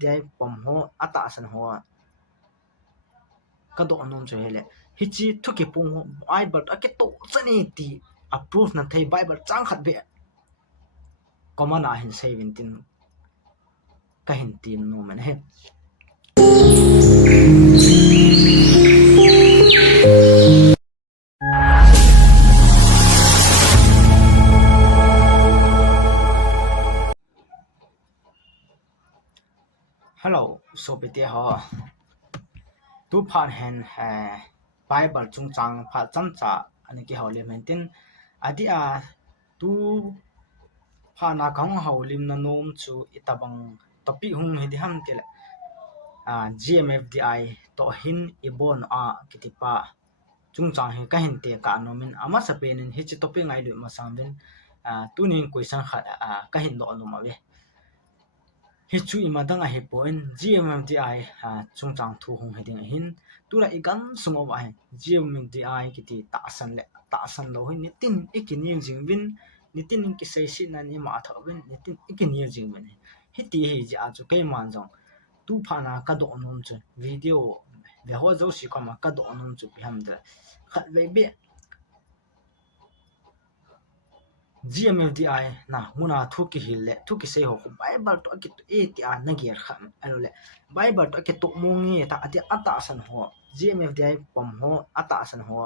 GMFDI pomho ata san ho ka do anom che hele hichi thuki pung Bible aketo chani ti approve na thei Bible chang khat be komana hin 17 ka hin tin no man he hello so bete ha tu phan hen Bible chung chang pha cham cha ani ki hawle maintain adia tu pha na kang hawlim na nom chu itabang topic hung hedi ham tele GMFDI to hin ibon a kitipa chung chang he ka hin te ka nomin ama sapenin hi chi topic ngai lu ma samben tuning question khat ka hin no no ma we hi chu imadang a he point GMFDI chung chang thu hung heading hin tura igan sungo wa he GMFDI kiti ta san lo hin nitin ikini jingwin nitin ki sei si na ni ma tha win nitin ikini jingwin hi ti hi ja chu ke man jong tu phana ka do nom chu video ve ho zo si kama ka do nom chu bi ham da khat ve be GMFDI na muna thuki hille thuki sei ho Bible to akit ti a na ger kham alole Bible to akit to mongi ta ati ata san ho GMFDI pomho ata san ho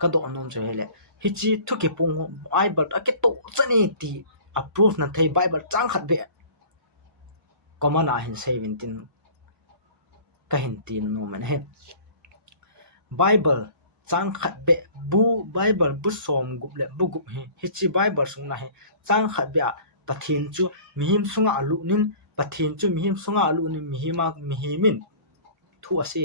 ka do nom che hele hichi thuki pung Bible to akit to chani ti approve na thei Bible chang khat be komana hin 17 ka hin tin no man he Bible chang khat be bu Bible bu som gup le bu gup hichi Bible sung na he chang khat be pathin chu mihim sunga alu nin pathin chu mihim sunga alu nin mihimin thu ase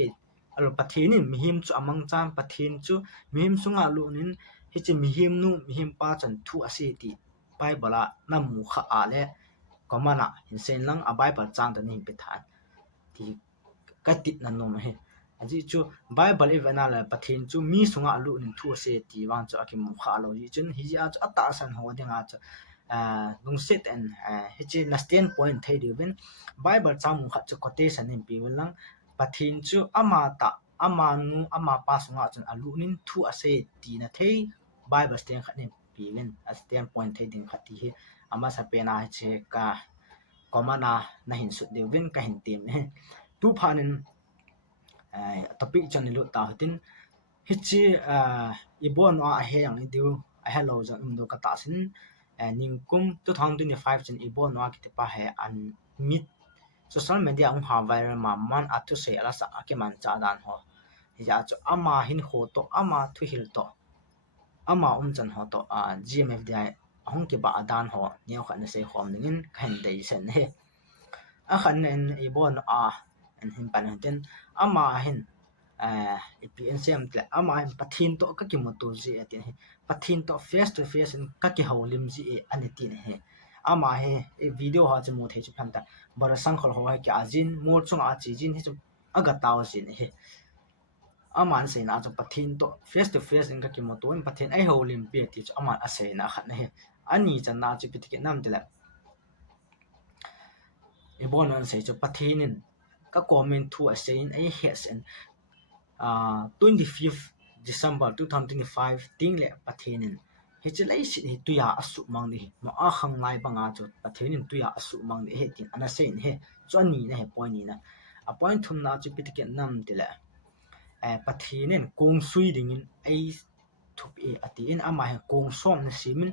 alo pathinin mihim chu amang chang pathin chu mihim sunga alu nin hichi mihim nu mihim pa chan thu ase ti Bible a namu kha ale komana hin sen lang a Bible chang da ni pethan ti katit na no he aji chu Bible evena la pathin chu mi sunga alu nin thu ase ti wang chu akim kha lo ji chun hi ja chu ata san ho denga chu lung set and hichi na stand point thei diwin Bible chang mu kha chu quotation in pi lang pathin chu ama ta ama nu ama pa sunga chun alu nin thu ase ti na thei Bible stand khat ni pi win a stand point thei ding khat ti hi ama sa pe na che ka komana na hin su diwin ka hin tim he tu phanin topic chan lu ta tin hichi ibon a he yang diu a hello jang indo ka ta sin ningkum 2025 chan ibon wa ki pa he an mit social media ung ha viral ma man atu se ala sa ke man cha dan ho ya chu ama hin ho to ama thu hil to ama chan ho to GMFDI hong ke ba dan ho neu khan se khom ning khan dei sen he a khan nen ibon an hin pan ten ama hin EPNCM tle ama hin pathin to ka ki motu ji atin he pathin to face to face in ka ki hawlim ji ani tin he ama he video ha chmu the chu phan ta bar sang khol ho ha ki ajin mor chung a chi jin he chu aga taw sin he aman se na chu pathin to face in ka ki motu in pathin ai hawlim pe ti chu aman a se na khat he ani chan na chu pitike nam tela ibon an se chu pathinin ka comment thu a sein ai hes and 25th December 2025 ting le pathinin he chelai sit hi tuya asu mang ni ma a khang lai banga chu pathinin tuya asu mang ni he tin ana sein he chani na he point ni na a point thum na chu pitike nam tela pathinin kong sui dingin ai thup ati in ama he kong som na simin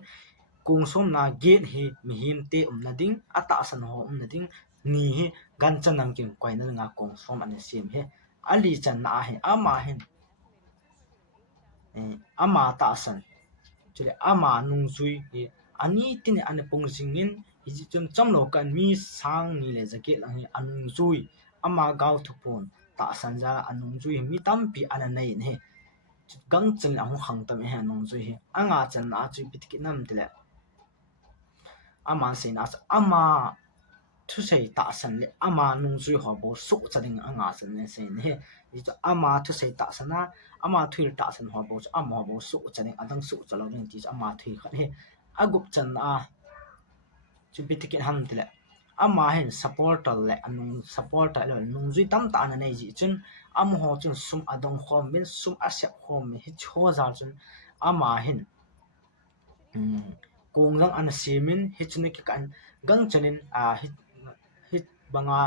kong som na gate he mihim te na ding ata san ho na ding ni he gan chanam kin koina nga kong som an sim he ali chan na he ama hen ama ta san chule ama nung zui he ani tin an pong singin iji chum chamlo kan mi sang ni le jake lang he anung zui ama gaw thupon ta san ja anung zui mi tampi an nei he gang chen ang khang tam he anung zui he anga chan na chu pitki nam tile ama sin as ama thu sei ta san le ama nung zui ho bo so chading anga san ne sen he i chu ama thu sei ta sana ama thil ta san ho bo ama bo so chading adang so chalo ning ti ama thui khat he agup chan a chu bitikin ham tile ama hen supporter le anung supporter le nung zui tam ta na nei ji chun am ho chun sum adong khom min sum asep khom hi cho za chun ama hen kong jang an simin hi chun ki kan gang chanin hi banga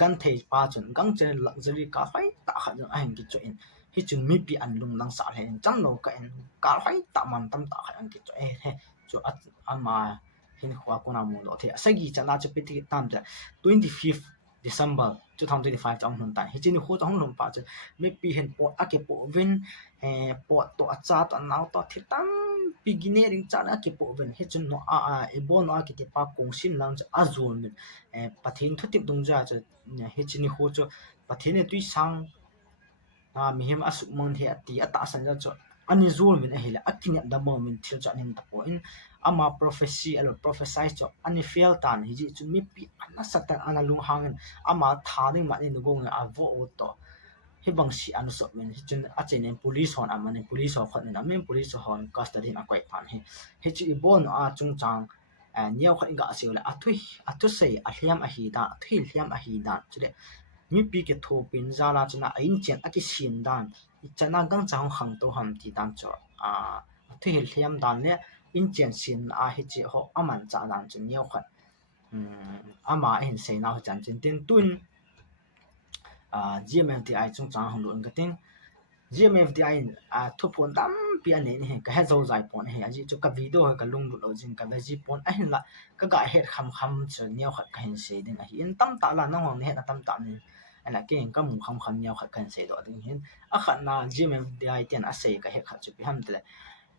gan thei pa chun gang chanin luxury ka fai ta kha jang a hen ki cho in hi chun mi pi an lung lang sa hen cham lo ka en ka fai ta man tam ta kha an ki cho he cho ama hin khwa ko na mu lo the asagi chana chu piti tam ja 25th December 2025 chang hun ta hi chin khu chang lom pa chu mi pi hen po ake po win po to acha to naw to thi tam beginning cha na ke po win hi chun no e bon a ke ti pa kong sim lang cha azul min pathin thutip dung ja cha hi chin khu chu pathin e tui sang mi hem asuk mon the ati ata san ja chu ani zul min a hela akini da mo min thil cha nin ta po in ama prophecy alo prophesy cho ani fail tan hi ji chu mi pi ana satan ana lung hangin ama thaning ma ni no gong a vo to hi bang si anu so men hi chun a chen en police hon amane police ho khon na men police hon custody na kwai phan hi chi bon a chung chang niaw kha inga asiula athu sei a hliam a hi da thil hliam a hi da chule mi pi ke tho pin zala chuna ain chen a ki sin dan chana gang chang khang to ham ti dan cho thil hliam dan le in chen sin a hi chi ho aman cha dan chen niaw kha ama hen sei na chan chen tin tun GMFDI chung chang hong lon ka tin GMFDI thu pon dam pi ane ni ka ha zo zai pon he aji chu ka video ka lung lu lo jin ka ve ji pon a hin la ka ga het kham chu niaw khat ka hin sei ding a hi in tam ta la na hong ne na tam ta ni ana ke ka mu kham niaw khat kan sei do ding hin a khat na GMFDI ten a sei ka he khat chu pi ham tle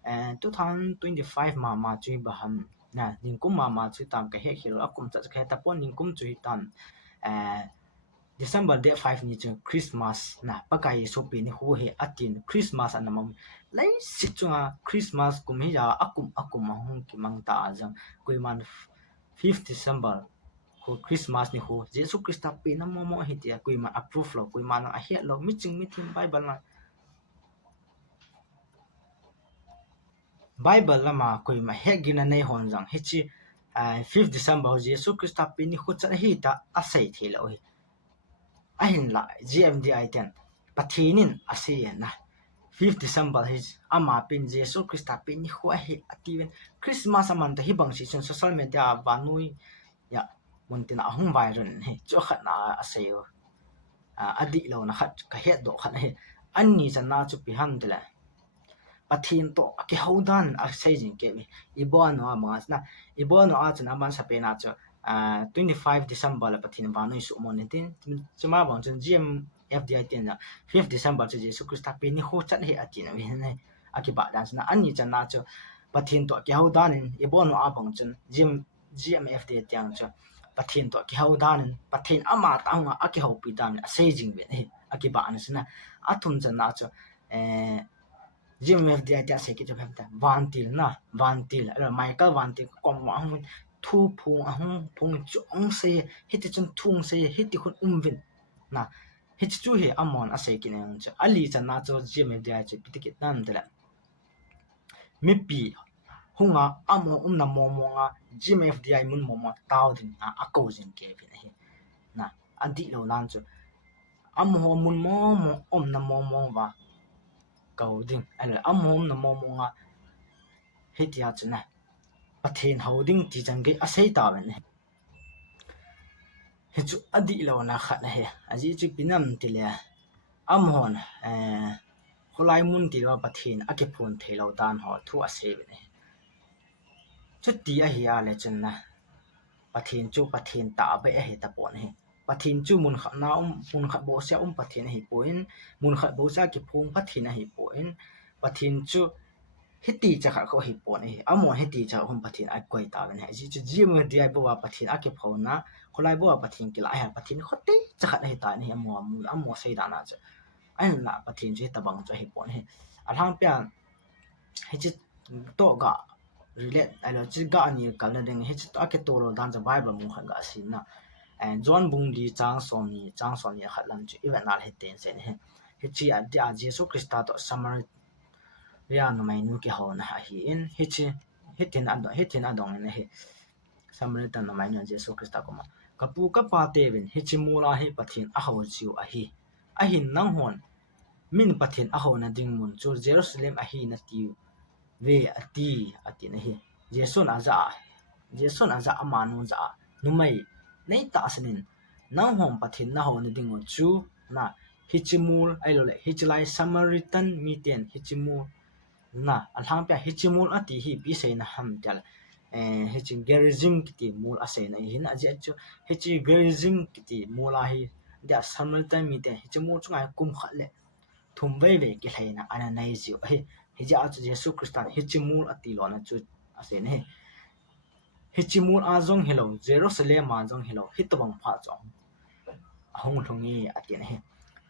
2025 ma chu ba ham na ning kum ma chu tam ka he khilo akum cha ka ta pon ning kum chu tam December day 5 ni chu Christmas na pakai so pe ni ho he atin Christmas anamam lai si chunga Christmas kum hi ya akum ma hung ki mang ta jang kuiman 5th December ko Christmas ni ho Jesus Christ pe na mo he ti kuiman approve lo kuiman a he lo meeting Bible la ma kuima he gina nei hon jang he chi 5th December Jesus Christ pe ni ho cha hi ta a sei the lo hi ahin la GMDI ten pathinin ase na 5th December his ama pin Jesus Christ pin ni ho he ativen Christmas aman ta hi bang si social media banui ya muntin ahung viral he cho khana ase yo adi lo na khat ka he do khat he anni chana chu pi ham dela pathin to ke hodan a sejin ke mi ibon wa ma na ibon wa chana man sa pe na cho 25 December la pathin ba noi su mon tin chuma bang chen GMFDI ten na 5th December che Jesus Christ pe ni ho chat he atin we ne akiba dan na ani chan na cho pathin to ke ho dan in ibon wa bang chen GMFDI ten cho pathin to ke ho dan pathin ama ta nga aki ho pi dan a sejing we ne akiba an na athum chan na cho GMFDI ta se ke cho pham ta vantil ala Michael vantil kom wa thu phung phung chong se hiti chun thung se hiti khun umvin na hiti chu he amon ase kineng cha ali cha na cho GMFDI che pitikit nan dela mipi hunga amo na momonga GMFDI mun momo taudin na akozin ke he na adi lo nan chu amo mun momo na momo ba kaudin ala amo na momonga hiti ya chuna pathin holding ti jange asei ta ben he chu adi lo na khat he aji chu pinam ti le amhon kholai mun ti ro pathin ake phun thelo dan ho thu ase ben chu ti a hiya le chen na pathin ta be he ta pon he pathin chu mun kha na mun kha bo sia pathin he poin mun kha bo sa ki phung pathin he poin pathin chu hiti cha kha ko hi pon he amo hiti cha hom pathin ai koi ta ben he ji chu GMDI bo wa pathin ake phona kholai bo wa pathin ki la ha pathin khote cha kha he ta ni amo sei da na cha ai la pathin ji ta bang cha hi pon he alhang pya he ji to ga relate ai lo ji ga ni kal na ding he ji to ake to lo dan cha Bible mu kha ga sin na John bung di chang som ni khat lam chu even al he ten sen he chi a dia Jesus Christ to summary ya no mai nu ki ho na hi in hitin adong ne he samaritan no mai no Jesus Christ ko ma ka pu ka pa te ben hi chi mula hi pathin a ho chiu a hin nang hon min pathin a ho na ding mun chu Jerusalem a hi na ti ve ati na hi Jeson aza amanu za numai nei ta sanin nang hom pathin na ho na ding mun chu na hichimul ai lo le hichlai Samaritan mi ten hichimul na alhang pya hichimul ati hi pi sei na ham tal hichin gerizim kiti mul asei na hin aje chu hichi gerizim kiti mula hi da Samaritan mi ten hichimul chungai kum khatle thum vei ve ki thaina ana nai jiu hija chu Jesu Christian hichimul ati lo na chu asei ne hichimul azong hello Jerusalem azong hello hitawang pha chong hong thongi ati ne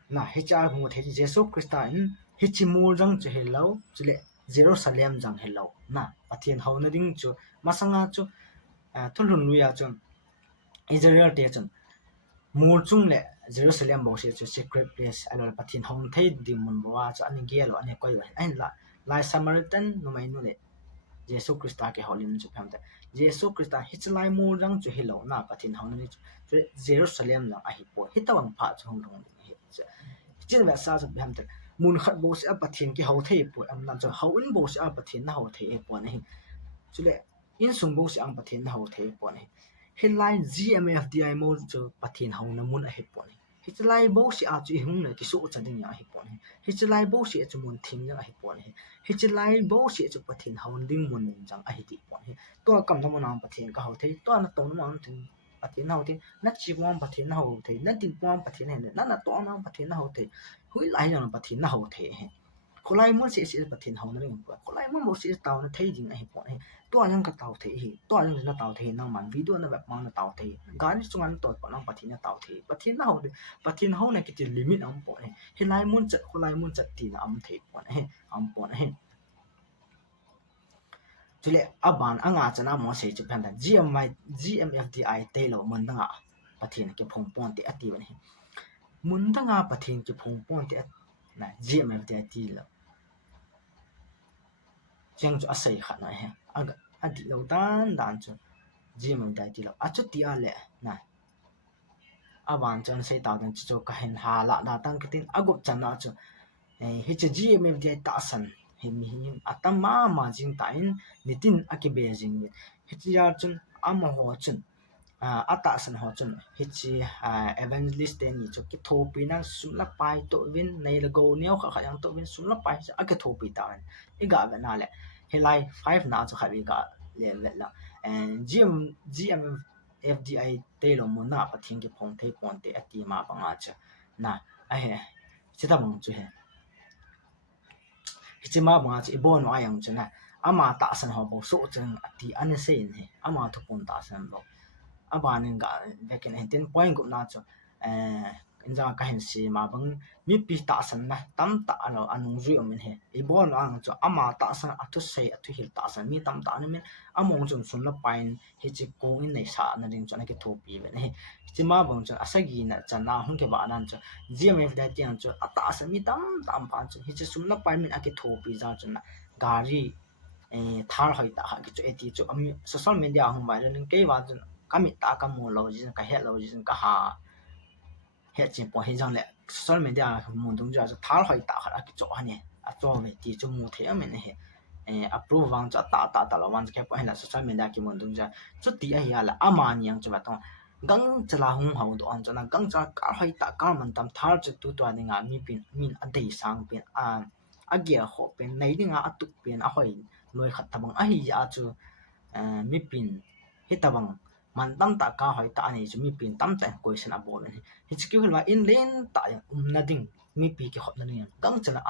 na hicha hu the Jesu Christian hichimul jang che hello chule Jerusalem jang hello na pathian ho na ding chu masanga chu thulun luya chu Israel te chu mul chung le Jerusalem bo se chu secret place alol pathian hom thei dim mun wa cha ani gelo ani koi ai la Samaritan no mai nu le Jesu Christa ke holim chu phamta Jesu Christa hichlai mul jang chu hello na pathian ho na chu Jerusalem jang a hi po hitawang pha chu hong dong hi chin wa sa chu phamta mun khat bo se pathian ki ho thei po am nan chu ho in bo se pathian na ho thei po nei chule in sung bo se ang pathian na ho thei po nei headline GMFDI mo chu pathian ho na mun a he po nei hichlai bo se a chu hung ne ki su cha ding ya he po nei hichlai bo se chu mun thing ya he po nei hichlai bo se chu pathian ho ding mun jang a hi ti po nei to kam na mo na pathian ka ho thei to na to na ma thing pathian ho thei na chi wang pathian na ho thei na ti wang pathian he na to na pathian na ho thei hui lai na pathian na ho thei he kholai mun se pathian ho na ring po kholai mun bo se taw na thei ding a hi po nei to yang ka taw thei hi to yang na taw thei nang man video na ba ma na taw thei ga ni chungan to pa nang pathian na taw thei pathian ho na ki ti limit am po nei helai mun chat kholai mun chat ti na am thei po nei am po nei chule aban anga chana mo se chu phan da GMFDI tailo mun danga pathian ke phong pon te ati ba nei mun danga pathian ke phong pon te na GMFDI ti lo chang chu asai kha na he aga adi lo dan chu GMFDI ti lo achu ti ale na aban chan sei ta dan chu ka hen ha la da tang kitin agup chana chu he che GMFDI ta san he mi atama ma jing ta in nitin akibe jing he chi ya chun ama ho chun ata san ho chun he chi evangelist te ni chu ki thopi na sumla pai to win nei la go neo kha yang to win sumla pai a ke thopi ta e ga ba na le he lai 5 na chu khabi ga le la and GMFDI te lo mo na pathin ki phong thei pon te ati ma ba nga cha na a he chi ta mong chu he chi ma ba chi bon wa yang chu na ama ta san ho bo so chen ati an se ne ama thu pon ta san bo aba ning ga vekin ten point go na chu inja ka hen si ma bang mi pi ta san na tam ta ano anung ju men he e bon ang chu ama ta san atu sei atu hil ta san mi tam ta ne men among chun sun la pain he chi ko in nei sa na ring chu na ki thopi ben he chi ma bang chu asagi na chana hung ke ba nan chu GMF da tiang chu ata san mi tam pa chu he chi sun la pain min a ki thopi za chu na gari thar hoi ta ha ki chu eti chu ami social media hung ba ren ke wa chu kami ta ka mo lo ji ka he lo ji ka ha he chin po he jang le social media mo dong ja chu thar hoi ta ha ki chu ani a chu me ti chu mu the amen he approve wang cha ta lo wang ke po he la social media ki mo dong ja chu ti a ya la ama ni yang chu ba tong gang chala hung hau do an chana gang cha ka hoi ta ka man tam thar chu tu to ani nga mi pin min a dei sang pin a gia ho pen nei dinga atuk pen a hoi loi khat tabang a hi ya chu mi pin hi tabang man tam ta ka hoi ta ani chu mi pin tam cha question a bol ni hi chi la in len ta ya na ding mi pi ki hot na ni gang chala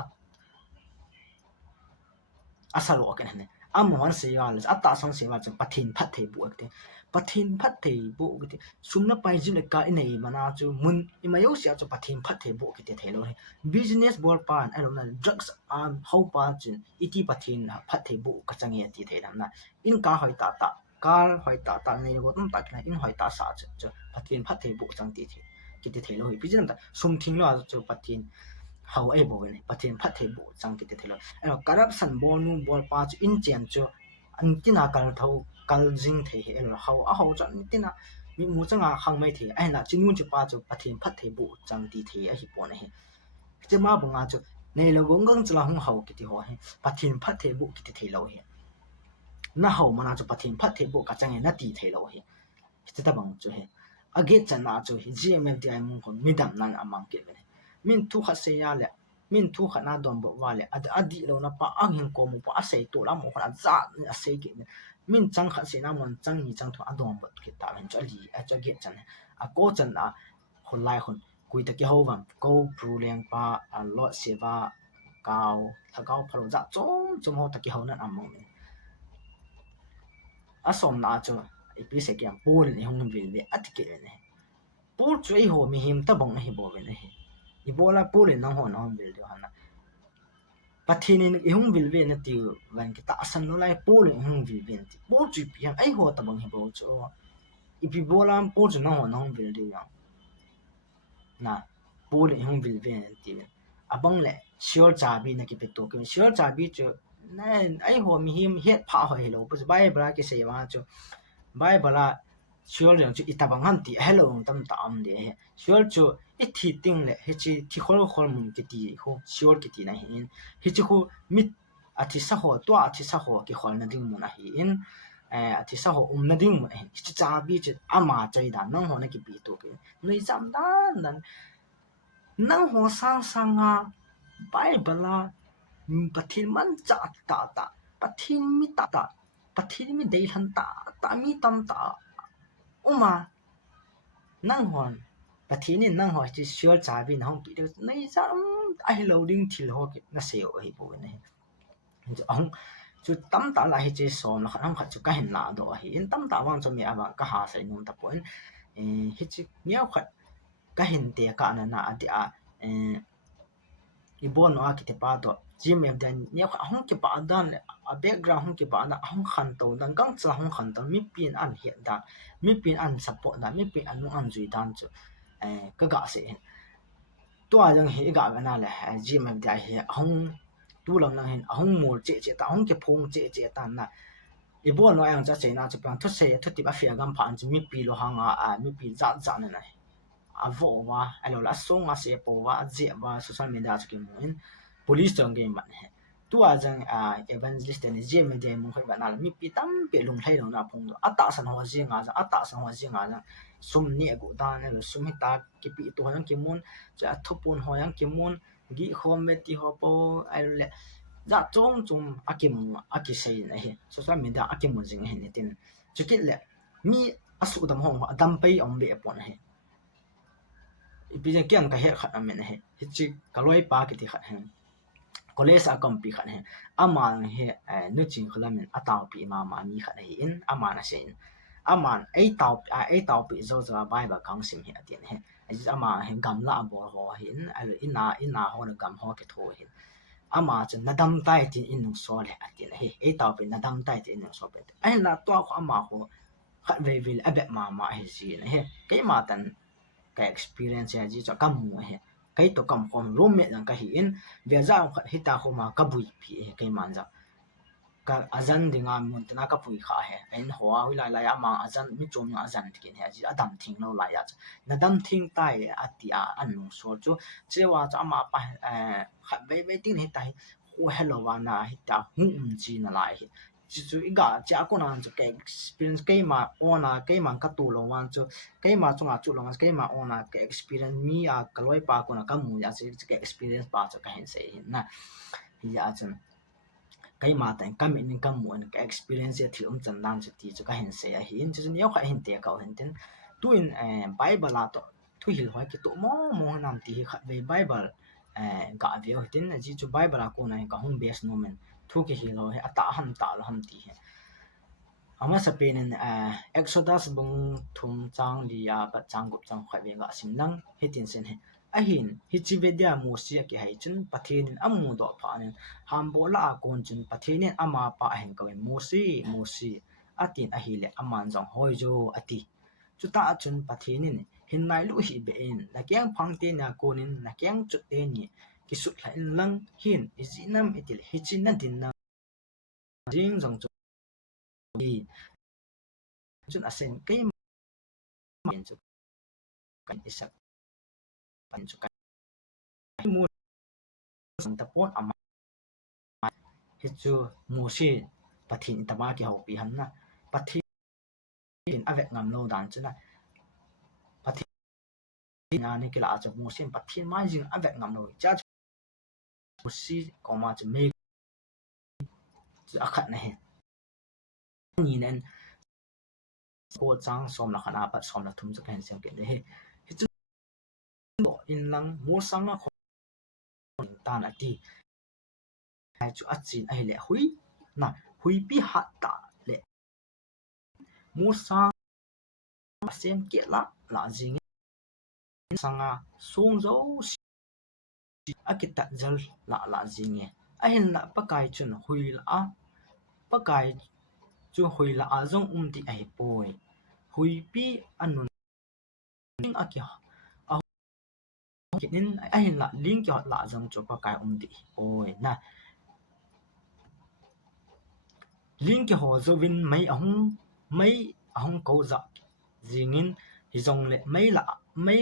asalo ken ne amon se ya la ata sang se ma chu pathin phat thei bu akte pathin phat thei bu akte sumna pai ji le ka inei mana chu mun imayo sia chu pathin phat thei bu akte thelo business bol pan alona drugs how pa chin iti pathin phat thei bu ka changi ati theilam na in ka hoi ta kar hoi ta nei go tum ta kna in hoi ta sa chu pathin phat thei bu chang ti thi ki ti thelo hi bijin ta sum thing lo chu pathin how ai bo ne pathin phat thei bu chang ki ti thelo corruption bonu bol pa chu in chen chu an tina kal thau kal jing the he how chan tina มีหมู่จังอ่ะขังไม่เถไอ้น่ะจินุนจะปาจุปะเทนพัดเทบุจังตีเทอะหิปอนะเฮจะมาบ่งาจุในโลกงงจะละหงเฮากิติโหเฮปะเทนพัดเทบุกิติเทโลเฮนะเฮามานะจุปะเทนพัดเทบุกะจังนะตีเทโลเฮจะตะบังจุเฮอะเกจันนะจุ GMFDI มุงคนมิดัมนันอะมังเกเมมินทุขะเสยาเลมินทุขะนาดอมบ่ว่าเลอะดิโลนะปะอังหิงโกมุปะอะเสยตุละมุอะซะอะเสยเกมินจังขะเสนะมันจังนี่จังทุอะดอมบ่กิตาเวนจอลีอะจอเกจันอะโกจันอะคนไลคนกุยตะเกโฮวันโกปรูเลงปาอะลอเสวากาวทะกาวพะโลจะจอมโฮตะเกโฮนั้นอะมงอะสมนาจออีปีเสกยังปูลนี่หงวิลเวอะติเกเนปูลจอยโหมีหิมตะบงนะหิบ่เวเนอีโบลาปูลนหอนวิลเดหันปะทีนี่อีหงวิลเวนะติวันกิตาสันโนไลปูลหงวิลเวติปูลจุปียังไอโหตะบงหิบ่จออีปีโบลาปูลจนหอนวิลเดยังนะปูลหงวิลเวติอะบังเลชิอลจาบีนะกิเปโตกชิอลจาบีจอนะไอโหมีหิมเฮ็ดพาโหเฮโลปุไบเบลากิเสยวาจอBible sure ju itabang hanti hello tam tam de sure ju ithi ting le hichi thi khol khol mun ki ti ho sure ki ti na hin hichi khu mit athi sa ho to athi sa ho ki khol na ding mun na hin athi sa ho na ding mun hin hichi cha bi chi ama chai da nang ho na ki pi to ki noi sam dan nan nang ho sang sang a Bible la pathin man cha ta ta pathin mi ta ta pathin mi dei han ta ta mi tam ta uma nang hon pathin ni nang ho chi sure cha bi na hong pi de nei sam ai loading thil ho ki na se o hi bo ne ong chu tam ta la hi chi som la khanam kha chu ka hin la do hi in tam ta wang chu mi awa ka ha sai num ta poin hi chi miao khat ka hin te ka na na ati a ibon no a ki te pa to GMF dan miao kha hong ki pa dan a background hong ki pa na hong khan to dan gang cha hong khan to mi pin an hi da mi pin an support da mi pin an nu an zui dan chu ka ga se to a jang hi ga na le GMF da hi hong tu lam na hin hong mol che che ta hong ke phong che che ta na ibon no yang cha che na chu pang thu se thu ti ba fia gam phan chu mi pi lo hang a mi pi za za na na a vo wa alo la song a se po wa je wa social media chu ke mo in police jong game man he tu a jang evangelist ne je me de mo khoi ba na mi pi tam pe lung thai lo na phong do ata san ho je nga ata san ho je nga sum ni gu da ne sum hi ta ki pi to yang ki mun cha thopun ho yang ki mun gi khom me ti ho po ai le za chong chung akim akisei na he social media akim jing he ne tin chukit le mi asu dam hong adam pai om be pon he ipi jang kyam ka he khat amen he chi kaloi pa ki ti khat he college a kompi khat he aman he nu ching khalamen ataw pi ma ma mi khat he in amana sein aman ei taw pi zo zo bible kang sim he atien he ai ama he gam la bo ho hin al ina ho na gam ho ke tho hin ama chen nadam tai ti in nu so le atien he ei taw pi nadam tai ti in nu so pe ai la to ko ama ho khat ve vil abe ma ma he si he ke ma tan ka experience ya ji cho kam mu he kai to kam khom roommate ang ka hi in ve za khat hita khoma ka bui pi kai man za ka azan dinga mun tana ka pui kha he en hoa hui la ya ma azan mi chom na azan tikin he ji adam thing lo la ya na dam thing tai atia an nu so chu chewa cha ma pa khat ve ve tin he tai ho hello wa na hita ji na lai chu iga cha ko na chu ke experience kai ma ona kai man ka tu lo wan chu kai ma chunga chu lo kai ma ona ke experience mi a kaloi pa ko na ka mu ya se ke experience pa chu ka hen se na ya chen kai ma tan kam in kam mu an ka experience ya thilom chan dan chu ti chu ka hen se ya hin chu ni kha hen te ka hen ten tu in bible la to thu hil hoi ki to mo nam ti kha ve bible ga ve ho tin ji chu bible la ko na ka home base no men thu ki hi lo he ata ham ta lo ham ti he ama sa pen in exodus bung thum chang liya ba chang gup chang khwa ve ga sim lang he tin sen he a hin hi chi ve dia mo sia ki hai chun pathin amu do pha nen ham bo la kon chun pathin ama pa hen ka mo si atin a hi le aman jong hoi jo ati chu ta chun pathin ni hin nai lu hi be in la kyang phang te na konin na kyang chu te ni ki su thlai lang hin izinam itil hichin na din na jing jong chu chun asen kai เป็นจุกันอิสักปันจุกันมูสันตะปอนอามาเฮจูมูชีปะทินตะมากิเฮาปีหันนะปะทินอเวกงามโลดานจุนะปะทินงานนี่กิลาจะมูชีปะทินไม้จิงอเวกงามโลจ้ามูชีก็มาจะเมจะอักขัดนะเฮนี่นั่นโคจังสมละขนาปัดสมละทุ่มจะเป็นเสียงเกินเลยเฮจูอินลังมูสังอะคนตานอดีไอจูอัดจินไอเละหุยนะหุยปีหัดตาเละมูสังเสียงเกละละจิงสังอะสูงโจอากิตัดเจลละจิงเงไอเห็นละปะกายจุนหุยละปะกายจุนหุยละจงติไอป่วยหุยปีอันนุนอากินินไอเห็นละลิงก์ยอดละจงจุปะกายติโอ้ยนะลิงก์หัวจะวินไม่ahong ko za jingin hizong le mai la mai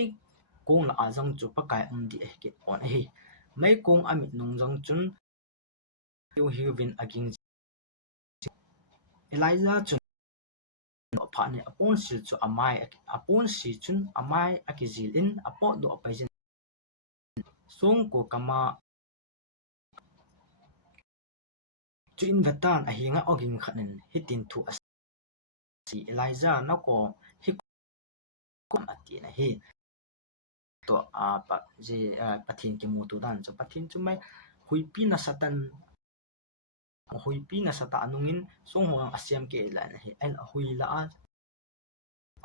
kong la jong chu pa kai di ke on hi mai kong amit nung jong chun yu hi win aging Elijah chun pha ne apon sil chu amai apon si chun amai akizil in apo do apajin song ko kama chu in vatan a hinga oging khanen hitin thu si Elijah na ko hi ko ati na hi to pa je pathin ki mutu dan chu pathin chu mai huipi na sata anungin song ho asiam ke la na hi el hui la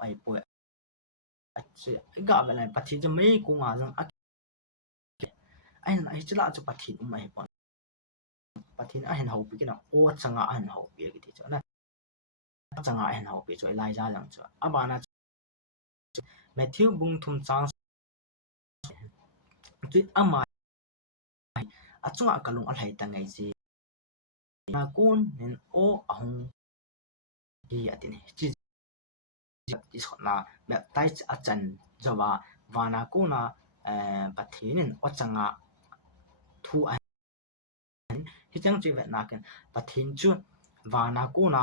ai po che ga ba la pathin chu mai ku nga jang ai na hi chula chu pathin mai pon pathin a hen ho pi kina o changa an ho pi ki ti chu na changa hen ho pi chu Elijah lang chu abana Matthew bung thum chang tu ama achunga kalung alhai tangai ji na kun nen o ahung hi atin chi ji sona me tai achan jawa wana kuna pathinin ochanga thu an hi chang chi na kan pathin chu wana kuna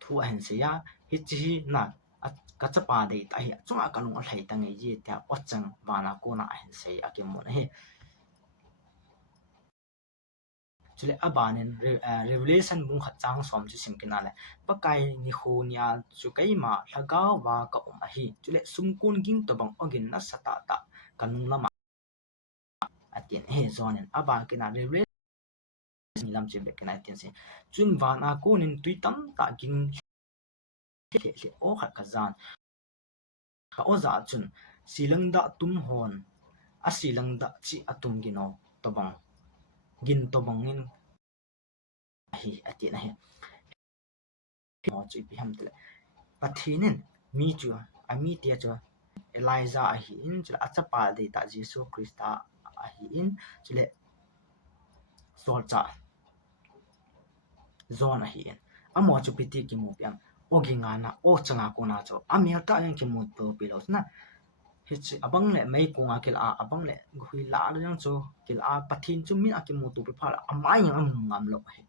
thu an se ya hi chi na ka chapa dei ta hi chunga kalung alhai tangai ji ta ochang wana kuna an se akimon he chule abanin revelation bung khachang som chi simkina le pakai ni khonia chu kaima lagaw wa ka hi chule sumkun ging to bang ogin na sata ta kanung lama atien he zonen aban kina revelation lam che bekina atien se chun wana kunin tuitam ta ging le o khat kazan ka oza chun silangda tum hon asilangda chi atum gino to bang gin to bangin hi atin he ho chu pi ham tle pathinin mi chu ami tia chu Elijah a hi in chu achapa de ta Jesus Christa a hi in chule solcha zone a hi in amo chu piti ki mu piam oginga na o changa ko na chu amel ta yang ki mu to pilos na hichi abang le mai ko nga kil a abang le hui la yang chu kil a pathin chu mi a ki mu tu pi pha amai yang ngam lo he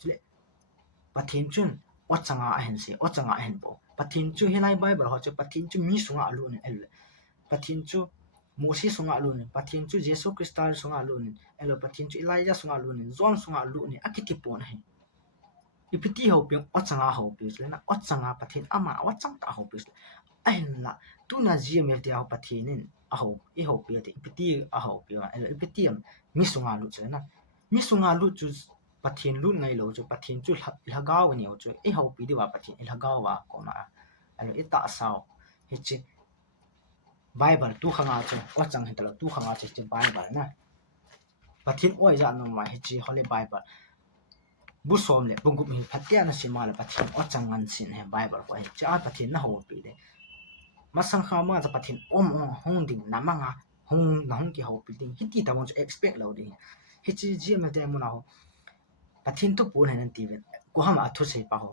chule pathin chun ochanga a hen se ochanga a hen bo pathin chu helai bible ho chu pathin chu mi sunga alu ne el pathin chu mosi sunga alu ne pathin chu Jesus Christa sunga alu ne el pathin chu Elijah sunga alu ne John sunga alu ne akiti pon he ipiti ho pi ochanga ho pi le na ochanga pathin ama wachang ta ho pi ai la tu na gmf dia ho pathinin a ho e ho pi te ipiti a ho pi el ipiti mi sunga alu che na mi sunga alu chu pathin lu ngai lo chu pathin chu lagaw ni ho chu e ho pi di wa pathin lagaw wa ko na alo ita sao he chi bible tu khanga chu ochang he talo tu khanga che bible na pathin oi ja no ma he chi holy bible bu som le bungup hi phatia na sima la pathin ochang ngan sin he bible ko he cha pathin na ho pi de masang khama za pathin hong ding namanga hong nang ki ho pi ding hiti ta won expect lo ding he chi gm de mo na ho pathin tu pu nan ti ko hama thu sei pa ho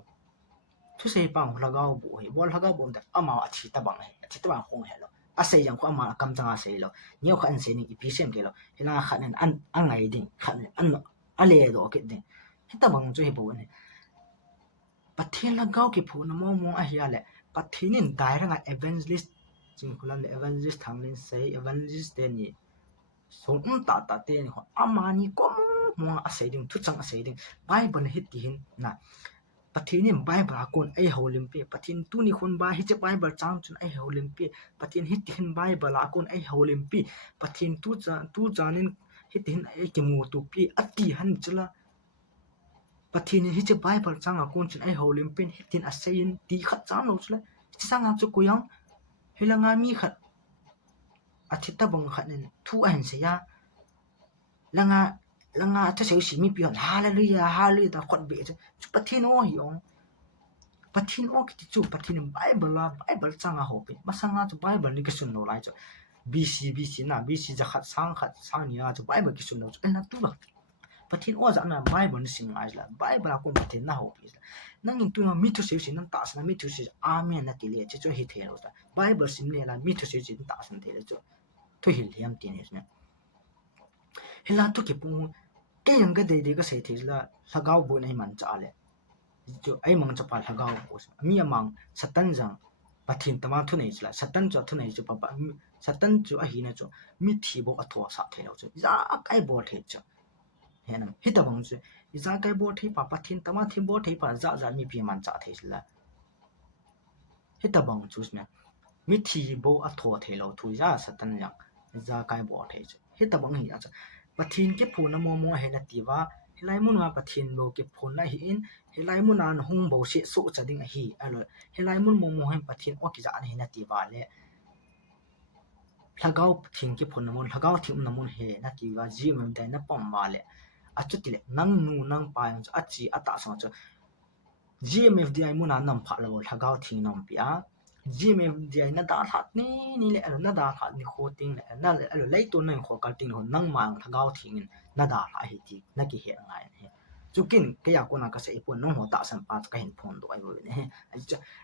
thu sei pa ho lagaw bu he bol lagaw bu da ama athi ta bang he ti ta khong hello ase yang ko ama kam changa se lo nyo khan se ni efficient ke lo hela khan an angai ding khan an ale do ke ding heta bang chu he bo ne pathin la gaw ki phu na mo a hiya le pathinin dairanga evangelist chingkulan le evangelist thanglin sei evangelist te ni som ta te ni ho amani kom mo a sei ding thu chang a sei ding bible hit ti hin na pathin in bible akon ai holim pe pathin tu ni khon ba hi che bible chang chun ai holim pe pathin hit ti hin bible akon ai holim pe pathin tu chanin hit ti hin ai ke mu tu pe ati han chula pathin hi che bible chang akon chun ai holim pe hit tin a sein ti khat chang lo chula changa chu kuyang hilanga mi khat athita bang khanin thu an se ya langa ta se si mi pi hallelujah da khot be chu pathin o hi ong pathin o ki chu pathin bible changa ho pe masanga chu bible ni kisun no lai chu bc na bc ja khat sang ni a chu bible kisun no chu na tu ba pathin o ja na bible ni sing ai la bible ko pathin na ho pi nang in tu na mi thu se si nan ta sa mi thu se amen na ti le chu hi the ro ta bible sim le la mi thu se si ta san the le chu thu hi liam ti ne ne hela tu ki pu ke yang ga de ga se the la lagaw bu nei man cha le chu ai mang cha pa lagaw bo mi amang satan jang pathin tama thu nei chla satan cho thu nei chu pa satan chu a hi na chu mi thi bo a tho sa the lo chu ya kai bo the chu henam hita bang chu ya kai bo the pa pathin tama thi bo the pa za mi pi man cha the chla hita bang chu ne mi thi bo a tho the lo thu ya satan yang za kai bo the chu hita bang hi a chu pathin ke phu na mo he na ti wa helai mun wa pathin lo ke phun na hi in helai mun an hung bo se so chading a hi alo helai mun mo he pathin o ki ja an he na ti wa le lagaw thing ke phun na mun lagaw thim na mun he na ti wa ji mem dai na pom wa le a chu ti le nang nu nang pa yang a chi ata so chu GMFDI mun an nam pha lo lagaw thing nam pia GMFDI na da that ni le alo na da that ni khoting le na alo lai to nang kho kal ting ho nang mang thagaw thing na da la hi ti na ki he ngai he chukin ke ya ko na ka se ipon nong ho ta san pa ka hin phon do ai bo ne he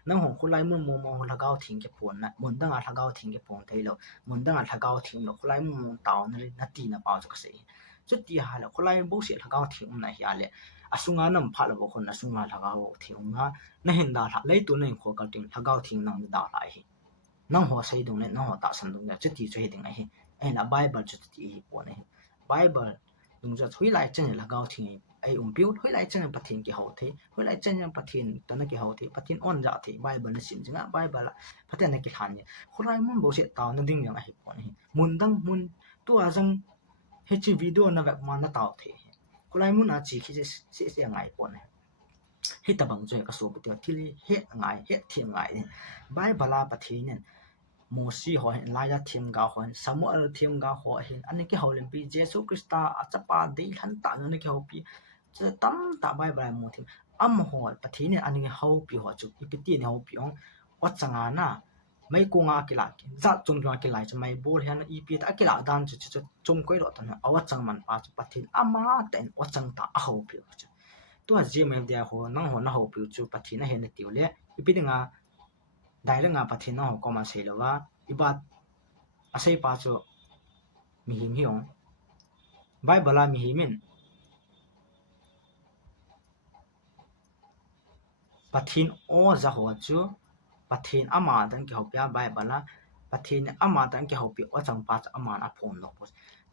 nang ho khulai mun mo lagaw thing ke phon na mun dang a lagaw thing ke phon thei lo mun dang a lagaw thing lo khulai mun taw na ti na pa ka se chu ti ha la khulai bo se lagaw thing na hi ale asunga nam pha lo khon asunga lagaw thing nga na hin da la lai to nang kho kal ting lagaw thing nang da la hi nang ho sei dong ne nang ho ta san dong ya chu ti chu he ding ai hi ai na bible chu ti hi po ne bible dung ja thui lai chen la gaw thing ai piu thui lai chen pathin ki ho the thui lai chen pathin ta na ki ho the pathin on ja the bible na sim jinga bible la pathin na ki khan ni khulai mun bo se taw na ding yang ai po ni mun dang mun tu a jang he chi video na ba ma na taw the khulai mun a chi ki se ngai po ne he ta bang je ka so bu te thili he ngai he thi ngai bible la pathin ne Mosi ho hin la ya thim ga ho Samuel thim ga ho hin ani ke holim pi Jesu Krista achapa de han ta na ke ho pi che tam ta bai bai mo thim am ho pathi ne ani ho pi ho chu pi ti ne ho pi ong o changa na mai ko nga ki la ki za chung nga ki lai cha mai bol han e pi ta ki la dan chu chu chung koi ro ta na awa chang man pa chu pathin ama ten o chang ta a ho pi chu to a je me dia ho nang ho na ho pi chu pathi na he na ti le pi dinga dai nga pathin no ko ma se lo wa ibat asai pa chu mi him hiong bible la mi himin pathin o za ho chu pathin ama dan ki ho pya bible la pathin ama dan ki ho pi o chang pa ama na phon lo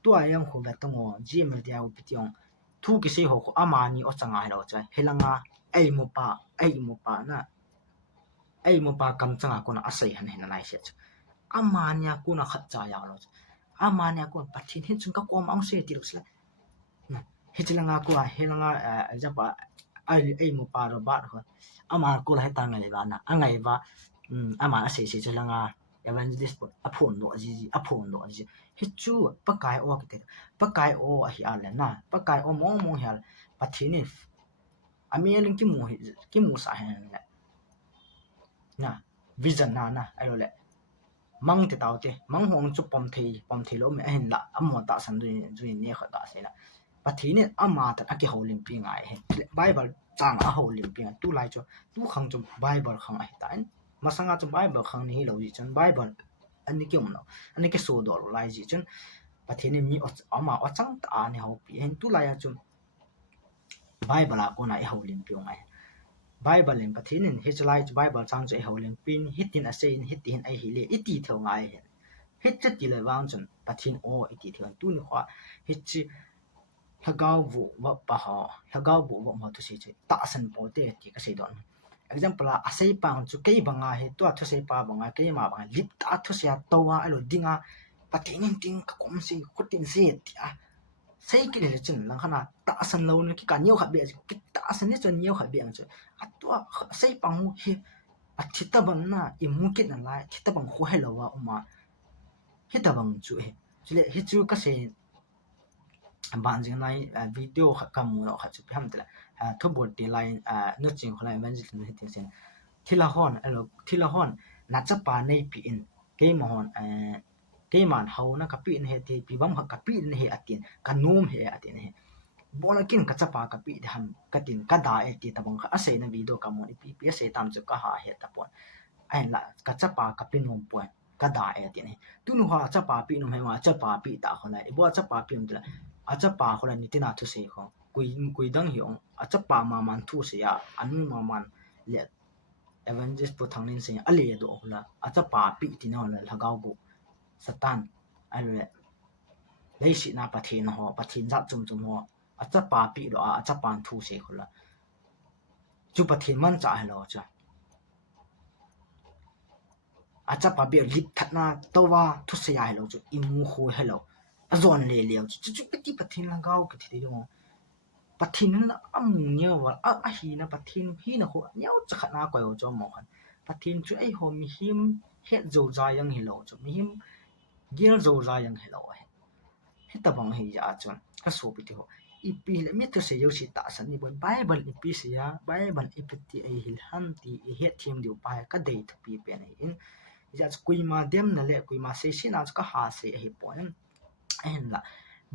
tu ayang khu ba tong gm dia u pityong thu ki se ho ko ama ni o changa hi lo cha helanga ai mo pa na ai mo pa kam changa ko na asai han hen nai se amanya ko na khat cha ya lo amanya ko pathin hin chung ka ko ma se ti lo sla na hechilanga ko helanga ja pa ai mo pa ro ba ho ama ko la ta ngai ba na angai ba ama ase se chalanga evangelist aphon no ji hichu pakai o ke pakai o a hi ala na pakai o mo hal pathini amielin ki mu sa hen na vision na ai lo le mang te taw te mang hong chu pom thei lo me hen la ammo ta san du ne kha ta se na pathini ama ta ake holim pi ngai he bible chang a holim pi tu lai chu tu khang chu bible khang ai ta masanga chu bible khang ni lo ji chon bible ani kyum no ani ke so dor lai ji chon pathin ni mi ama achang ta ni ho pi hen tu la ya chun bible a ko na e ho lim pi ngai bible len pathin in he chlai bible chang che ho len pin hitin a sein hitin ai hi le iti tho ngai he hit che ti le wang chun pathin o iti thon tu ni khwa hit chi hagau bu wa pa ha hagau bu wa ma tu si che ta san po te ti ka sei don example a sei pang chu kei banga he to thu sei pa banga kei ma banga lip ta thu sia to wa alo dinga pathin in ting ka kom si kutin se ti a sei ki le chun lang khana ta san lo ne ki ka nyau kha be ki ta san ni chun nyau kha be ang chu a to sei pang hu he a thita ban na i mu ki na lai thita bang ho he lo wa uma hita bang chu he chule hi chu ka se ban jing nai video kha kam no kha chu pham tla tho bot ti line no ching kholai evangelist ni tin sen thila hon na cha pa nei pi in ke ma hon ke man ho na ka pi in he ti pi bam ka pi in he atin ka nom he atin he bola kin ka cha pa ka pi ham ka tin ka da e ti tabang ka ase na video ka mo pi pi ase tam chu ka ha he ta pon ai la ka cha pa ka pi nom pon ka da e atin he tu nu ha cha pa pi nom he ma cha pa pi ta khona e bo cha pa pi um tla a cha pa khola ni tina thu se kho kui dang hi ong a cha pa ma man thu se ya anu ma man le evangelist po thang nin se a le do hola a cha pa pi ti na la lagau bu satan ai le le shi na pathin ho pathin za chum ho a cha pa pi lo a cha pan thu se khola chu pathin man cha hello cha a cha pa bi lip that na to wa thu se ya hello chu imu ho hello a zon le le chu pati pathin lagau ki thi do pathin na amu nyo wa a hi na pathin hi na ho nyo cha khana ko yo cho mo khan pathin chu ai ho mi him he zo za yang hello chu mi him gel zo za yang hello he ta bang he ya chon ka so pi ti ho ipi le mi to se yo si ta san ni bon bible ipi se ya bible ipti ai hil han ti he thim diu pa ka dei thu pi pe nei in ja kui ma dem na le kui ma se si na ka ha se he pon en la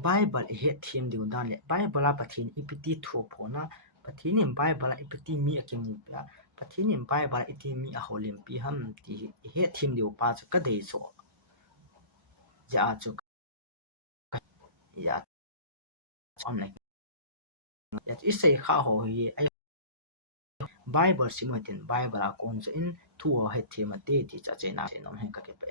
bible he thim diu dan le bible a pathin ipti thu pho na pathin in bible ipti mi akim mu pa pathin in bible iti mi a holim pi ham ti he thim diu pa ka dei so ja chu ya on like that is say kha ho hi ai bible simatin bible a kon in thu he thema te ti cha che na che nom he ka ke pe